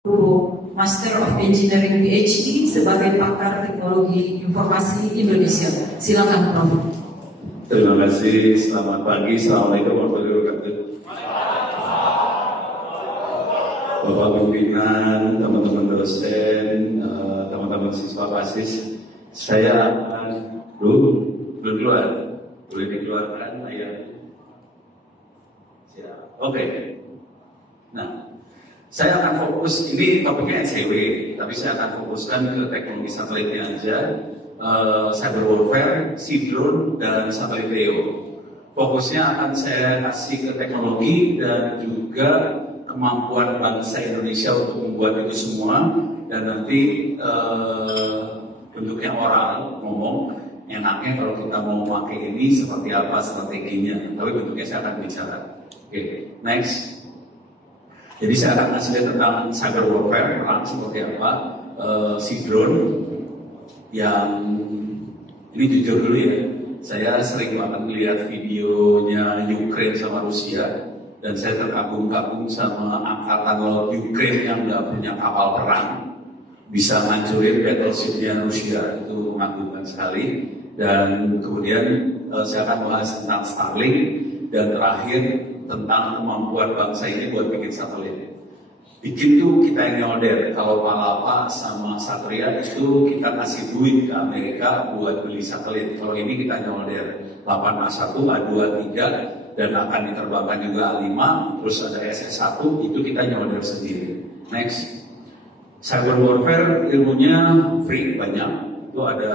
Master of Engineering PhD sebagai pakar teknologi informasi Indonesia. Silakan, Prof. Terima kasih. Selamat pagi. Assalamualaikum warahmatullahi wabarakatuh. Bapak pimpinan, teman-teman dosen, teman-teman siswa PASIS, saya akan belum keluar, boleh dikeluarkan layar. Oke. Nah, saya akan fokus, ini topiknya SCW, tapi saya akan fokuskan ke teknologi satelitnya aja, cyber warfare, sea drone, dan satelit LEO. Fokusnya akan saya kasih ke teknologi dan juga kemampuan bangsa Indonesia untuk membuat itu semua, dan nanti bentuknya oral, ngomong, enaknya kalau kita mau pakai ini seperti apa strateginya, tapi bentuknya saya akan bicara. Oke, next. Jadi saya akan ngasih lihat tentang cyber warfare, perang seperti apa, sea drone, yang ini jujur dulu ya, saya sering banget melihat videonya Ukraine sama Rusia, dan saya terkagum-kagum sama angkatan laut Ukraine yang nggak punya kapal perang, bisa ngancurin battleshipnya Rusia, itu mengagumkan sekali. Dan kemudian saya akan bahas tentang Starlink, dan terakhir tentang kemampuan bangsa ini buat bikin satelit. Bikin tuh kita yang nyolder. Kalau Palapa sama Satria itu kita kasih duit ke Amerika buat beli satelit. Kalau ini kita nyolder 8A1, A23, dan akan diterbangkan juga A5. Terus ada SS1, itu kita nyolder sendiri. Next. Cyber warfare ilmunya free, banyak. Itu ada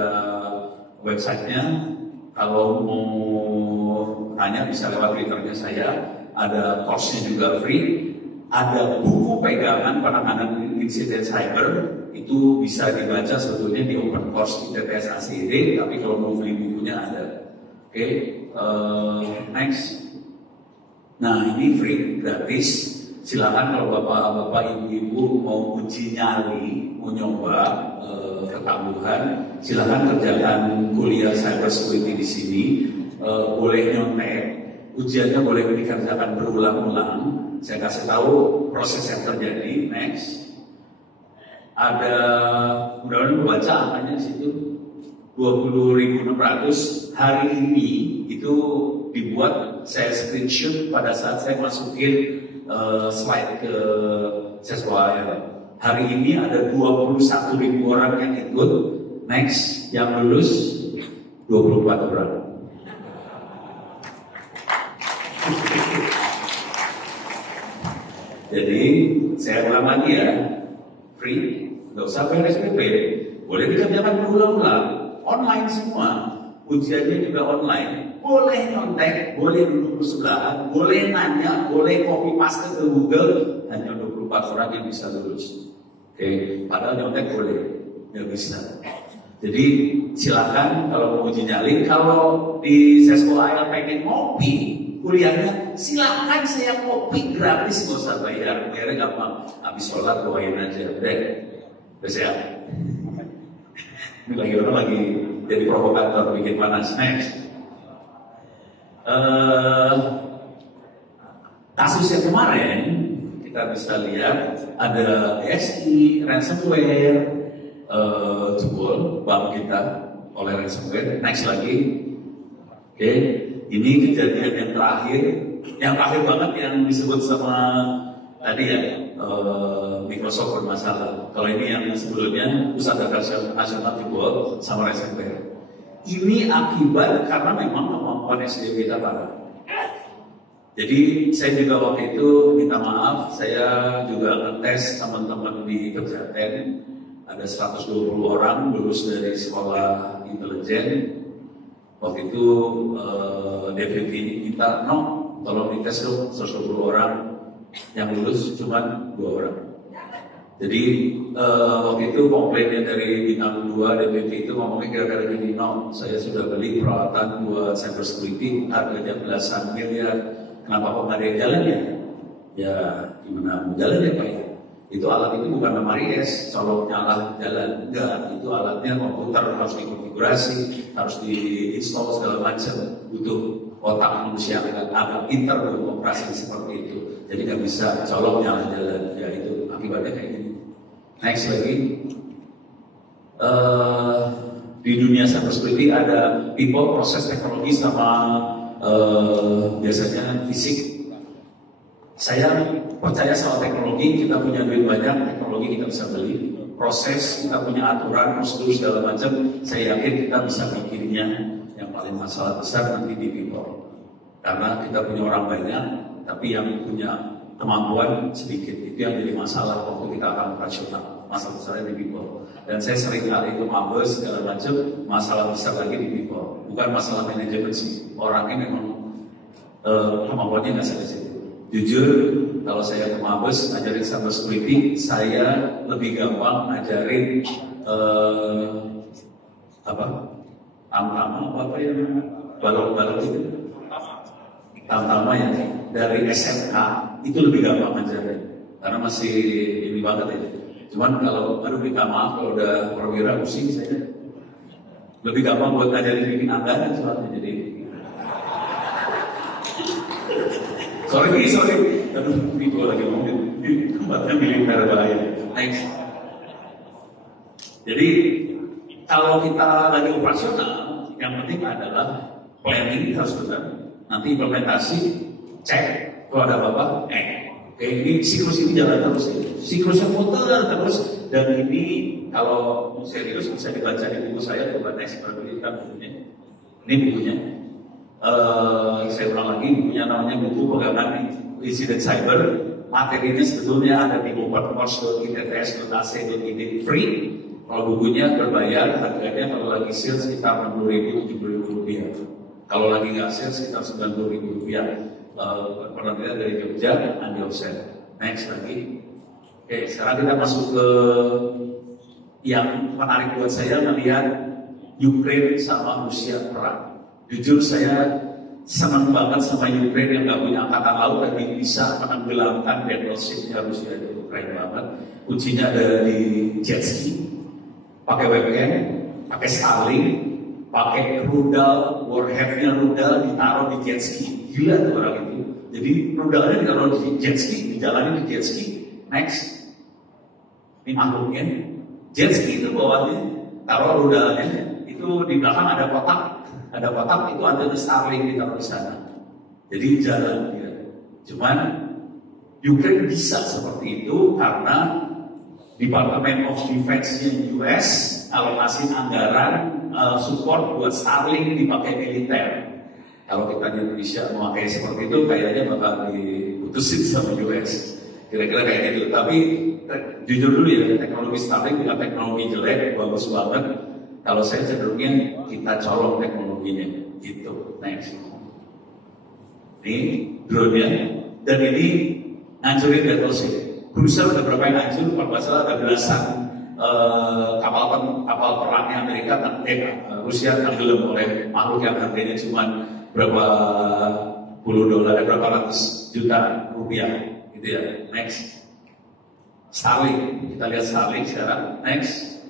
websitenya. Kalau mau tanya bisa lewat Twitternya saya. Ada course-nya juga free, ada buku pegangan penanganan insiden cyber, itu bisa dibaca sebetulnya di open course di TPS ACD, tapi kalau mau beli bukunya ada. Oke, next. Nah ini free, gratis. Silakan kalau bapak-bapak, ibu-ibu mau uji nyali, mau nyoba ketangguhan, silakan kerjakan kuliah cyber security di sini. Boleh nyontek. Ujiannya boleh dikerjakan berulang-ulang. Saya kasih tahu proses yang terjadi. Next. Ada, mudah-mudahan membaca angkanya di situ 20.600. Hari ini itu dibuat, saya screenshot pada saat saya masukin slide ke Siswa. Hari ini ada 21.000 orang yang ikut. Next, yang lulus 24 orang. Jadi saya ulang lagi ya, free, nggak usah bayar SPP, boleh dikerjakan berulang-ulang, online semua, ujiannya juga online, boleh nyontek, boleh duduk bersebelahan, boleh nanya, boleh copy paste ke Google, hanya 24 orang yang bisa lulus. Oke, padahal nyontek boleh, nggak bisa. Jadi silakan kalau mau uji nyali, kalau di Seskolah pengen ngopi kuliahnya, silakan saya kopi gratis, nggak usah bayar, bayarnya gampang. Habis sholat doain aja, udah siap. Ini lagi orang lagi jadi provokator, bikin panas. Next. Kasus yang kemarin kita bisa lihat ada BSI, ransomware, jebol bank kita oleh ransomware. Next lagi. Oke. Ini kejadian yang terakhir banget yang disebut sama tadi ya, Microsoft bermasalah. Kalau ini yang sebelumnya Pusat Data Nasional jebol sama ransomware. Ini akibat karena memang kemampuan SDM kita parah. Jadi saya juga waktu itu minta maaf, saya juga ngetes teman-teman di Pejaten, ada 120 orang lulus dari sekolah intelijen. Waktu itu DPP kita, tolong dites dong 120 orang, yang lulus cuma 2 orang. Jadi waktu itu komplainnya dari Bintang 2 DPP itu ngomongnya kira-kira gini, saya sudah beli peralatan buat cyber security harganya belasan miliar, kenapa kok nggak ada yang jalan ya? Ya gimana jalan ya Pak ya? Itu alat itu bukan lemari es, colok nyala jalan, enggak, itu alatnya komputer harus dikonfigurasi, harus diinstal segala macam, butuh otak manusia agak pintar untuk operasi seperti itu. Jadi nggak bisa colok nyala jalan, ya itu akibatnya kayak gini. Next lagi. Di dunia cybersecurity ada people, proses, teknologi sama biasanya fisik. Saya percaya sama teknologi, kita punya duit banyak, teknologi kita bisa beli. Proses, kita punya aturan, prosedur segala macam. Saya yakin kita bisa bikinnya. Yang paling masalah besar nanti di people. Karena kita punya orang banyak, tapi yang punya kemampuan sedikit. Itu yang jadi masalah waktu kita akan operasional. Masalah besarnya di people. Dan saya sering kali itu mabes segala macam, masalah besar lagi di people. Bukan masalah manajemen sih. Orangnya memang kemampuannya nggak sampai situ. Jujur, kalau saya ke mabes ngajarin cybersecurity, saya lebih gampang ngajarin apa ya, balok-balok itu. Tama ya, dari SMK itu lebih gampang ngajarin karena masih ini banget ya. Cuman kalau minta maaf kalau udah perwira pusing saya. Lebih gampang buat ngajarin bikin anggaran soalnya jadi. Sorry. Aduh, itu lagi ngomong di tempatnya militer bahaya. Next. Jadi kalau kita lagi operasional, yang penting adalah planning harus benar. Nanti implementasi, cek, kalau ada apa-apa, Oke, ini siklus ini jalan terus. Siklusnya muter terus. Dan ini kalau serius bisa dibaca di buku saya, coba next perhatikan bukunya. Ini bukunya. Saya ulang lagi, bukunya namanya buku pegangan insiden cyber. Materinya sebetulnya ada di opencourse.itts.ac.id free. Kalau bukunya berbayar, harganya kalau lagi sale sekitar 60.000, 70.000 rupiah. Kalau lagi nggak sale sekitar 90.000 rupiah. Penelitian dari Jogja, Andi Offset. Next lagi. Oke, sekarang kita masuk ke yang menarik buat saya melihat Ukraine sama Rusia perang. Jujur saya senang banget sama Ukraine yang nggak punya angkatan laut tapi bisa menenggelamkan battleship-nya Rusia itu keren banget. Kuncinya ada di jet ski, pakai VPN, pakai Starlink, pakai rudal, warheadnya rudal ditaruh di jet ski. Gila tuh orang itu. Jadi rudalnya ditaruh di jet ski, dijalanin di jet ski. Next, ini makhluknya. Jet ski itu bawahnya, taruh rudalnya. Itu di belakang ada kotak itu ada Starlink ditaruh di sana. Jadi jalan dia. Cuman Ukraine bisa seperti itu karena Department of Defense-nya US alokasi anggaran support buat Starlink dipakai militer. Kalau kita di Indonesia memakai seperti itu, kayaknya bakal diputusin sama US. Kira-kira kayak gitu. Tapi jujur dulu ya, teknologi Starlink bukan teknologi jelek, bagus banget. Kalau saya cenderungnya kita colong teknologinya, gitu. Next. Ini drone-nya, dan ini ngancurin battleship. Cruiser udah berapa yang hancur? Kalau nggak salah ada belasan kapal perangnya Amerika, Rusia tenggelam oleh makhluk yang harganya cuma berapa puluh dolar, berapa ratus juta rupiah, gitu ya. Next, Starlink, kita lihat Starlink sekarang. Next,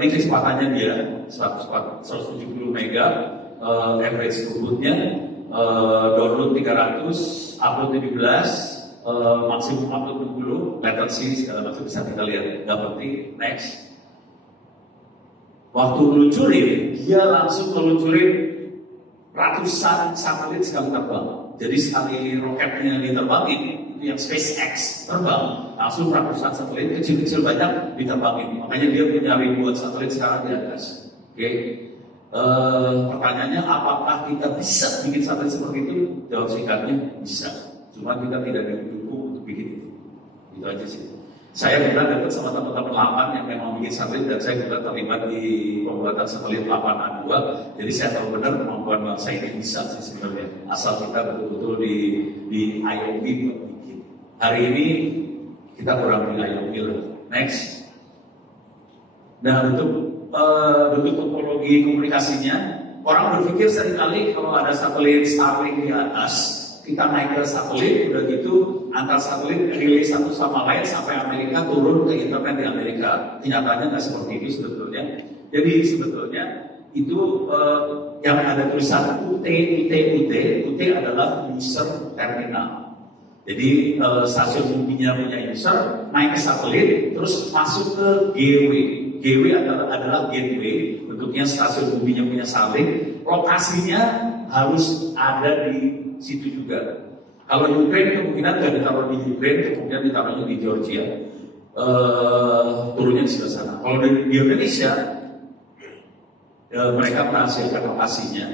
ini kecepatannya dia 170 mega, average throughputnya, download 300, upload 17. Maksimum upload 60, latency segala macam bisa kita lihat, nggak penting. Next, waktu meluncurin, dia langsung meluncurin ratusan satelit sekali terbang. Jadi sekali roketnya diterbangin, itu yang SpaceX terbang, langsung ratusan satelit kecil-kecil banyak diterbangin. Makanya dia punya ribuan satelit sekarang di atas. Oke. Pertanyaannya, apakah kita bisa bikin satelit seperti itu? Jawab singkatnya, bisa. Cuma kita tidak didukung untuk bikin itu. Itu aja sih. Saya pernah dapat sama teman-teman 8 yang memang bikin satelit, dan saya juga terlibat di pembuatan satelit 8A2. Jadi saya tahu benar kemampuan bangsa ini bisa sih sebenarnya. Asal kita betul-betul di IOB buat bikin. Hari ini kita kurang di IOB lah. Next. Nah, bentuk topologi komunikasinya, orang berpikir seringkali kalau ada satelit Starlink di atas, kita naik ke satelit, udah gitu antar satelit relay satu sama lain sampai Amerika turun ke internet di Amerika. Kenyataannya nggak seperti itu sebetulnya. Jadi sebetulnya itu yang ada tulisan UT adalah user terminal. Jadi stasiun buminya punya user, naik ke satelit, terus masuk ke GW. GW adalah gateway, bentuknya stasiun buminya punya satelit, lokasinya harus ada di situ juga. Kalau Ukraine kemungkinan nggak ditaruh di Ukraine, kemungkinan ditaruhnya di Georgia, turunnya di sebelah sana. Kalau di Indonesia, mereka menghasilkan lokasinya,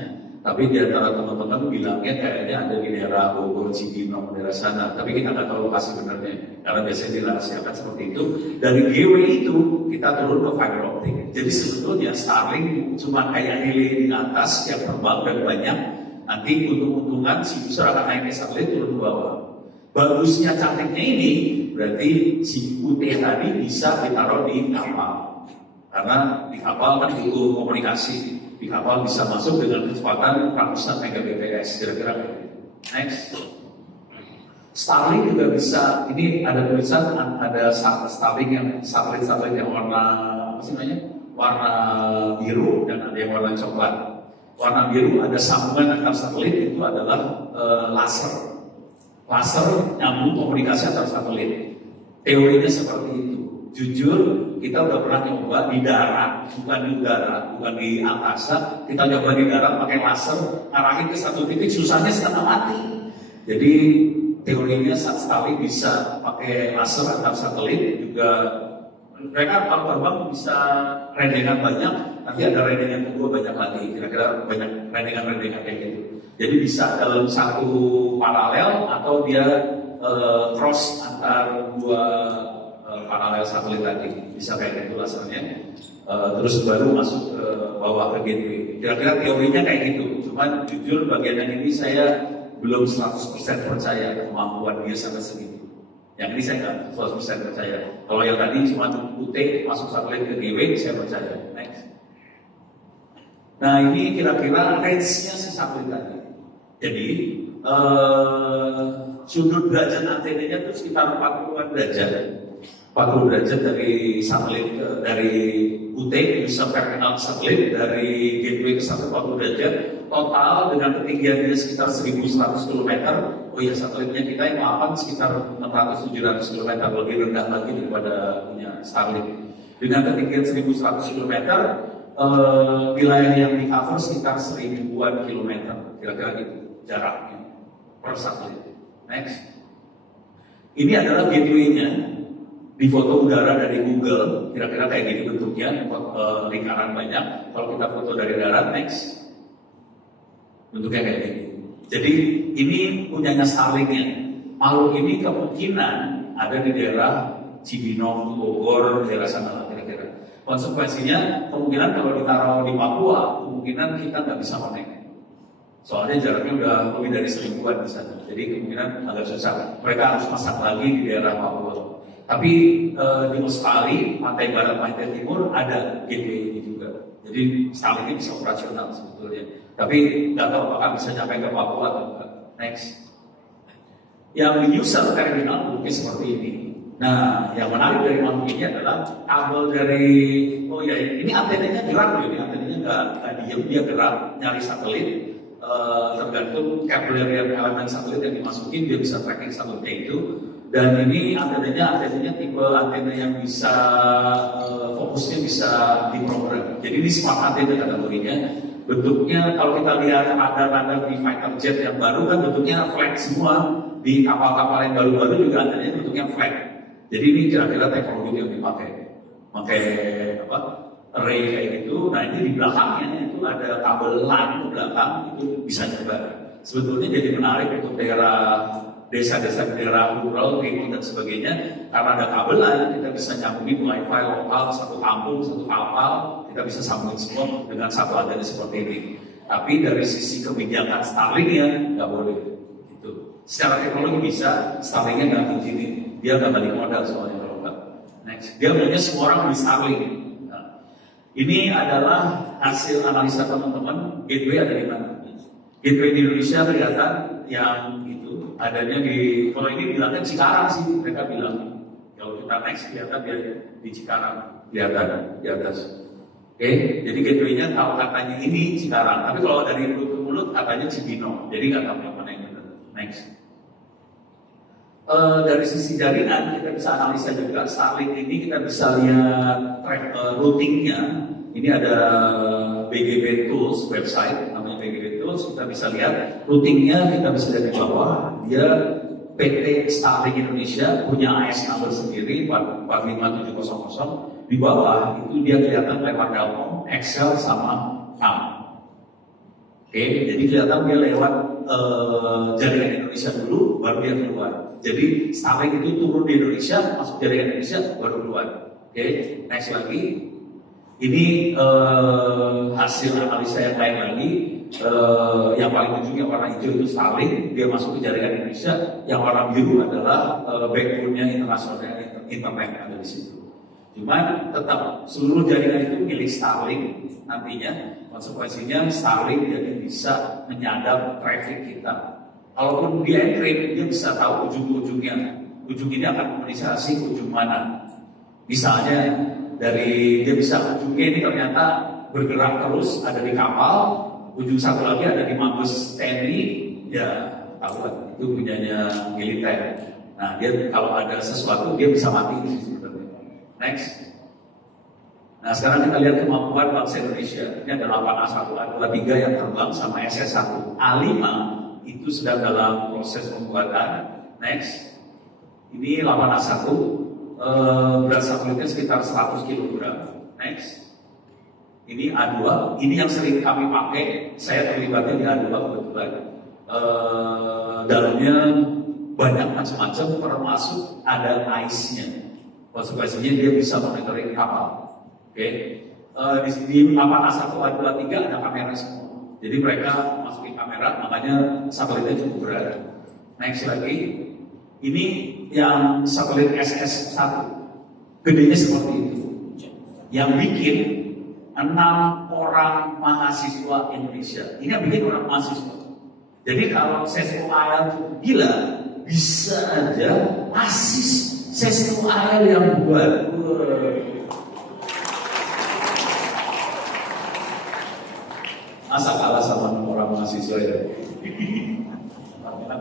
tapi di antara teman-teman bilangnya kayaknya ada di daerah Bogor, Cibinong, daerah sana. Tapi kita nggak tahu lokasi benarnya, karena biasanya dirahasiakan seperti itu. Dari GW itu kita turun ke fiber optic. Jadi sebetulnya Starlink cuma kayak relay di atas yang terbang dan banyak. Nanti untung-untungan si user akan naik ke satelit turun ke bawah. Bagusnya cantiknya ini berarti si UT tadi bisa ditaruh di kapal. Karena di kapal kan butuh komunikasi. Di kapal bisa masuk dengan kecepatan ratusan Mbps, kira-kira gitu. Next. Starlink juga bisa, ini ada tulisan, ada Starlink yang satelit-satelit yang warna, apa sih namanya? Warna biru dan ada yang warna coklat. Warna biru ada sambungan antar satelit, itu adalah laser. Laser nyambung komunikasi antar satelit. Teorinya seperti itu. Jujur, kita udah pernah nyoba di darat, bukan di udara, bukan di angkasa. Kita nyoba di darat pakai laser, ngarahin ke satu titik, susahnya setengah mati. Jadi teorinya Starlink bisa pakai laser antar satelit, juga mereka kalau terbang bisa rendengan banyak, nanti ada rendengan kedua banyak lagi, kira-kira banyak rendengan-rendengan kayak gitu. Jadi bisa dalam satu paralel atau dia cross antar dua paralel satelit tadi, bisa kayak gitu lasernya. Terus baru masuk ke bawah ke gateway. Kira-kira teorinya kayak gitu. Cuman jujur bagian yang ini saya belum 100% percaya kemampuan dia sampai segitu. Yang ini saya nggak 100% percaya. Kalau yang tadi cuma UT masuk satelit ke GW, saya percaya. Next. Nah ini kira-kira range-nya si satelit tadi. Jadi sudut derajat antenanya itu sekitar 40 derajat. 40 derajat dari satelit dari UT bisa terminal satelit dari gateway ke satelit 40 derajat. Total dengan ketinggiannya sekitar 1.100 km. Oh ya, satelitnya kita yang 8 sekitar 600-700 km, lebih rendah lagi daripada punya Starlink. Dengan ketinggian 1.100 km, wilayah yang di cover sekitar 1.000-an kilometer, kira-kira gitu jaraknya per satelit. Next. Ini adalah gateway-nya. Di foto udara dari Google, kira-kira kayak gini bentuknya, lingkaran banyak. Kalau kita foto dari darat, next, bentuknya kayak gini. Jadi ini punyanya Starlink-nya. Makhluk ini kemungkinan ada di daerah Cibinong, Bogor, daerah sana kira-kira. Konsekuensinya kemungkinan kalau ditaruh di Papua, kemungkinan kita nggak bisa connect. Soalnya jaraknya udah lebih dari 1.000-an di sana. Jadi kemungkinan agak susah. Mereka harus masang lagi di daerah Papua. Tapi di Australia, pantai barat, pantai timur ada gateway ini juga. Jadi Starlink ini bisa operasional sebetulnya. Tapi nggak tahu apakah bisa sampai ke Papua atau enggak. Next. Yang di user terminal mungkin seperti ini. Nah, yang menarik dari makhluk ini adalah kabel dari, oh ya ini antenanya gerak loh, ini antenanya nggak diam, dia gerak nyari satelit. Tergantung capillary elemen satelit yang dimasukin, dia bisa tracking satelitnya itu. Dan ini antenanya tipe antena yang bisa fokusnya bisa diprogram. Jadi ini smart antena kategorinya. Bentuknya kalau kita lihat radar-radar di fighter jet yang baru kan bentuknya flat semua. Di kapal-kapal yang baru-baru juga antenanya bentuknya flat. Jadi ini kira-kira teknologi yang dipakai. Pakai apa? Array kayak gitu. Nah ini di belakangnya itu ada kabel LAN di belakang, itu bisa nyebar. Sebetulnya jadi menarik untuk daerah desa-desa daerah rural, remote dan sebagainya. Karena ada kabel LAN, kita bisa nyambungin wifi lokal satu kampung, satu kapal, kita bisa sambungin semua dengan satu antena seperti ini. Tapi dari sisi kebijakan Starlink ya nggak boleh. Gitu. Secara teknologi bisa, Starlinknya nggak izinin, dia nggak balik modal soalnya kalau nggak. Next, dia maunya semua orang beli Starlink. Ini adalah hasil analisa teman-teman. Gateway ada di mana? Gateway di Indonesia kelihatan yang itu adanya di, kalau ini bilangnya Cikarang sih, mereka bilang. Kalau kita next kelihatan dia di Cikarang, kelihatan di atas. Oke, jadi gateway-nya kalau katanya ini Cikarang, tapi kalau dari mulut ke mulut katanya Cibinong. Jadi nggak tahu yang mana yang benar. Next. dari sisi jaringan kita bisa analisa juga. Starlink ini kita bisa lihat routingnya. Ini ada BGP Tools website, namanya BGP Tools. Kita bisa lihat routingnya, kita bisa lihat di bawah. Dia PT Starlink Indonesia punya AS number sendiri 45700. Di bawah itu dia kelihatan lewat Telkom, Excel sama NAM. Oke, jadi kelihatan dia lewat jaringan Indonesia dulu, baru dia keluar. Jadi Starlink itu turun di Indonesia, masuk jaringan Indonesia, baru keluar. Oke, next lagi. Ini hasil analisa yang lain lagi. Yang paling ujung yang warna hijau itu Starlink, dia masuk ke jaringan Indonesia. Yang warna biru adalah backbone-nya internasional internet ada di situ. Cuman tetap seluruh jaringan itu milik Starlink nantinya. Konsekuensinya Starlink jadi bisa menyadap traffic kita. Kalaupun dia encrypt, dia bisa tahu ujung-ujungnya. Ujung ini akan komunikasi ke ujung mana. Misalnya dari dia bisa ujungnya ini ternyata bergerak terus ada di kapal, ujung satu lagi ada di Mabes TNI, ya tahu kan itu punyanya militer. Nah dia kalau ada sesuatu dia bisa mati di situ. Next. Nah sekarang kita lihat kemampuan bangsa Indonesia. Ini ada 8A1, A23 yang terbang sama SS1. A5 itu sedang dalam proses pembuatan. Next. Ini 8A1. Berat satelitnya sekitar 100 kg. Next. Ini A2. Ini yang sering kami pakai. Saya terlibatnya di A2 kebetulan. Dalamnya banyak macam-macam termasuk ada ice-nya. Konsekuensinya dia bisa monitoring kapal. Oke, di 8A1, A2, A3 ada kamera semua. Jadi mereka masukin kamera, makanya satelitnya cukup berat. Next lagi, ini yang satelit SS1, gedenya seperti itu. Yang bikin 6 orang mahasiswa Indonesia. Ini yang bikin orang mahasiswa. Jadi kalau Sesko AL itu gila, bisa aja asis Sesko AL yang buat. Masa kalah sama orang mahasiswa ya?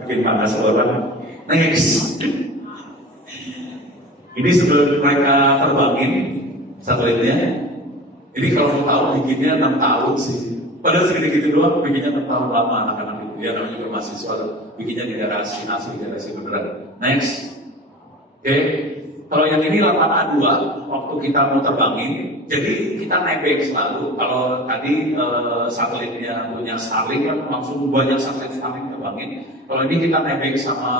Bikin panas orang. Next. Ini sebelum mereka terbangin satelitnya. Ini kalau mau tahu bikinnya 6 tahun sih. Padahal segini-gitu doang bikinnya 6 tahun lama anak-anak itu. Ya namanya juga mahasiswa bikinnya di garasi, di garasi beneran. Next. Oke. Kalau yang ini 8A2 waktu kita mau terbangin, jadi kita nebeng selalu. Kalau tadi satelitnya punya Starlink kan langsung banyak satelit Starlink terbangin. Kalau ini kita nebeng sama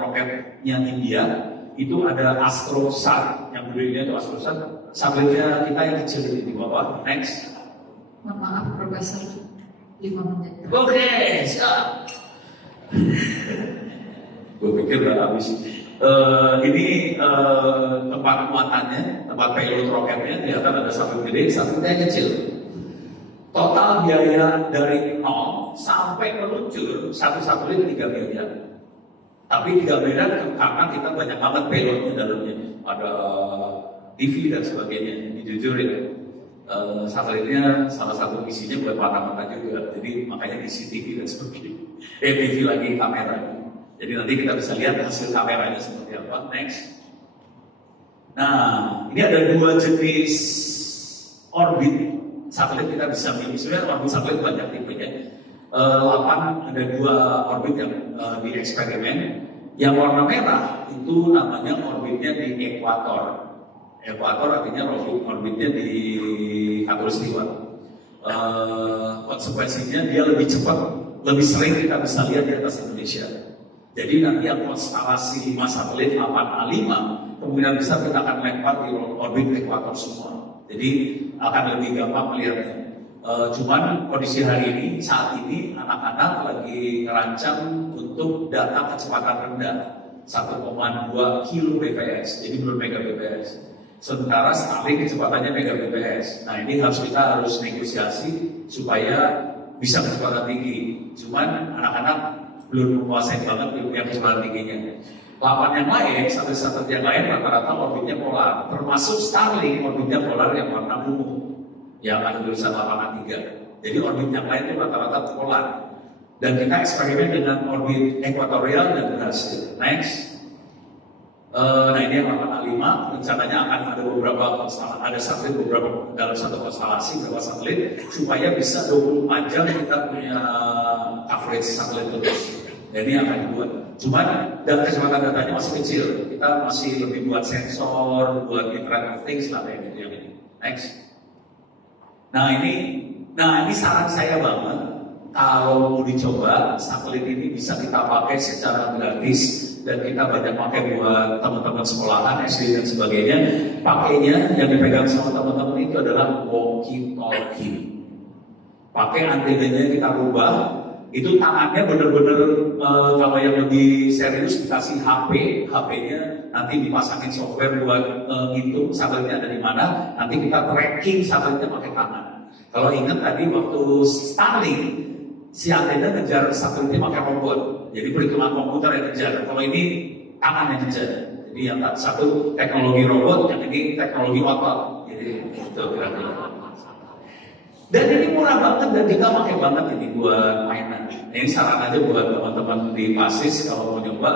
roketnya India, itu ada Astrosat yang bedanya itu Astrosat. Satelitnya kita yang kecil di bawah. Next. Mohon maaf Profesor, 5 menit. Oke, siap. Gue pikir udah habis. Ini tempat muatannya, tempat payload roketnya, kelihatan ada satelit gede, satelitnya kecil. Total biaya dari 0 sampai meluncur satu satelit 3 miliar. Tapi 3 miliar karena kita banyak banget payloadnya dalamnya, ada TV dan sebagainya. Ini jujur ya, satelitnya salah satu misinya buat mata-mata juga, jadi makanya isi TV dan sebagainya. TV lagi kamera. Jadi nanti kita bisa lihat hasil kameranya seperti apa. Next. Nah, ini ada 2 jenis orbit satelit kita bisa milih. Sebenarnya orbit satelit banyak tipenya. 8 ada 2 orbit yang di eksperimen. Yang warna merah itu namanya orbitnya di ekuator. Ekuator artinya orbitnya di khatulistiwa. Konsekuensinya dia lebih cepat, lebih sering kita bisa lihat di atas Indonesia. Jadi nanti yang konstelasi 5 satelit 8A5 kemungkinan besar kita akan lempar di orbit ekuator semua. Jadi akan lebih gampang melihatnya. Cuman kondisi hari ini, saat ini anak-anak lagi merancang untuk data kecepatan rendah 1,2 kbps, jadi belum megabps. Sementara Starlink kecepatannya megabps. Nah ini kita harus negosiasi supaya bisa kecepatan tinggi. Cuman anak-anak belum menguasai banget yang kecepatan tingginya. 8 yang lain, satelit-satelit yang lain rata-rata orbitnya polar. Termasuk Starlink orbitnya polar yang warna ungu, yang ada tulisan 8A3. Jadi orbit yang lain itu rata-rata polar. Dan kita eksperimen dengan orbit ekuatorial dan berhasil. Next. Nah ini yang 8A5, rencananya akan ada beberapa konstelasi, ada satelit beberapa dalam satu konstelasi beberapa satelit supaya bisa 24 jam kita punya coverage satelit terus. Dan ini akan dibuat. Cuman dan kecepatan datanya masih kecil, kita masih lebih buat sensor, buat Internet of Things lah kayak gitu yang ini. Next. Nah ini saran saya banget. Kalau mau dicoba, satelit ini bisa kita pakai secara gratis dan kita banyak pakai buat teman-teman sekolahan, SD dan sebagainya. Pakainya yang dipegang sama teman-teman itu adalah walkie-talkie. Pakai antenanya kita rubah, itu tangannya bener-bener kalau yang lebih serius dikasih HP-nya nanti dipasangin software buat ngitung satelitnya ada di mana. Nanti kita tracking satelitnya pakai tangan. Kalau ingat tadi waktu Starlink, si antena ngejar satelitnya pakai robot, jadi perhitungan komputer yang ngejar. Kalau ini tangan yang ngejar. Jadi yang satu teknologi robot, yang ini teknologi otot. Jadi itu kira-kira. Dan ini murah banget dan kita pakai banget ini buat mainan. Ini saran aja buat teman-teman di Pasis kalau mau nyoba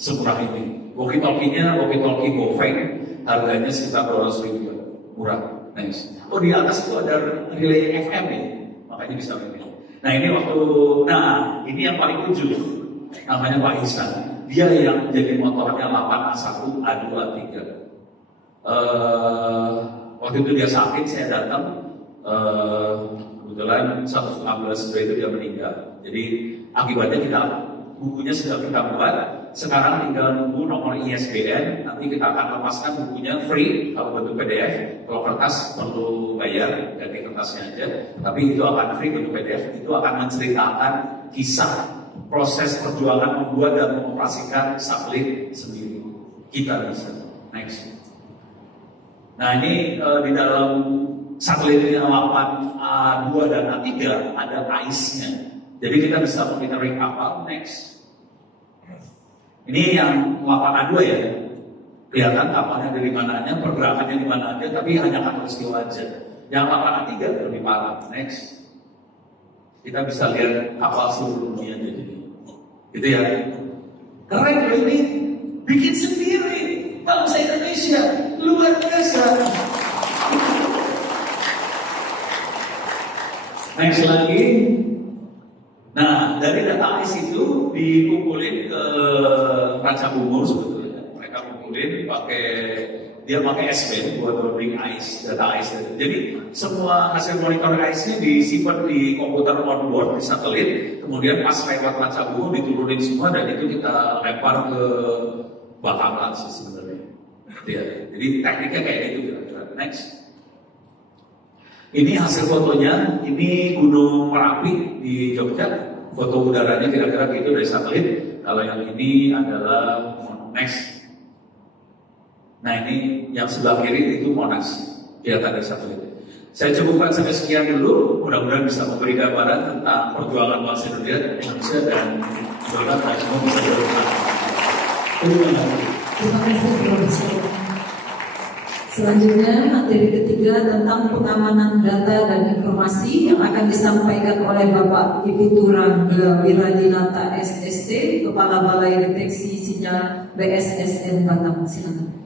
semurah ini. Walkie-talkie-nya walkie-talkie Gofeng, harganya sekitar 200.000, murah. Nice. Oh di atas itu ada relay FM ya, makanya bisa ini. Nah ini yang paling ujung, namanya Pak Ihsan. Dia yang jadi motornya 8A1, A2, A3. Waktu itu dia sakit, saya datang. Kebetulan 1.15 itu dia meninggal. Jadi akibatnya bukunya sudah kita buat. Sekarang tinggal nunggu nomor ISBN. Nanti kita akan lepaskan bukunya free kalau bentuk PDF. Kalau kertas perlu bayar, ganti kertasnya aja. Tapi itu akan free bentuk PDF. Itu akan menceritakan kisah proses perjuangan membuat dan mengoperasikan satelit sendiri. Kita bisa. Next. Nah ini di dalam satelitnya 8A2 dan A3 ada ICE-nya. Jadi kita bisa monitoring kapal. Next. Ini yang 8A2 ya. Kelihatan kapalnya dari mananya, pergerakannya di mana aja, tapi hanya katulistiwa aja. Yang 8A3 lebih parah. Next. Kita bisa lihat kapal seluruh dunia jadi. Gitu ya. Keren loh ini. Bikin sendiri. Bangsa Indonesia. Luar biasa. Next lagi. Nah, dari data ICE itu dikumpulin ke Raja Bungur sebetulnya. Mereka kumpulin dia pakai S-band buat loading ICE, data ICE. Jadi semua hasil monitor ICE-nya disimpan di komputer onboard di satelit. Kemudian pas lewat Raja Bungur diturunin semua dan itu kita lempar ke Bakamla sih sebenarnya. Ya, jadi tekniknya kayak gitu kira-kira. Next. Ini hasil fotonya, ini Gunung Merapi di Jogja. Foto udaranya kira-kira gitu dari satelit. Kalau yang ini adalah Next. Nah ini yang sebelah kiri itu Monas, kelihatan dari satelit. Saya cukupkan sampai sekian dulu. Mudah-mudahan bisa memberi gambaran tentang perjuangan bangsa Indonesia dan mudah-mudahan semua bisa bermanfaat. Terima kasih Profesor. Selanjutnya materi ketiga tentang pengamanan data dan informasi yang akan disampaikan oleh Bapak Ibu Turang Wiradinata SST, Kepala Balai Deteksi Sinyal BSSN Batam. Silakan.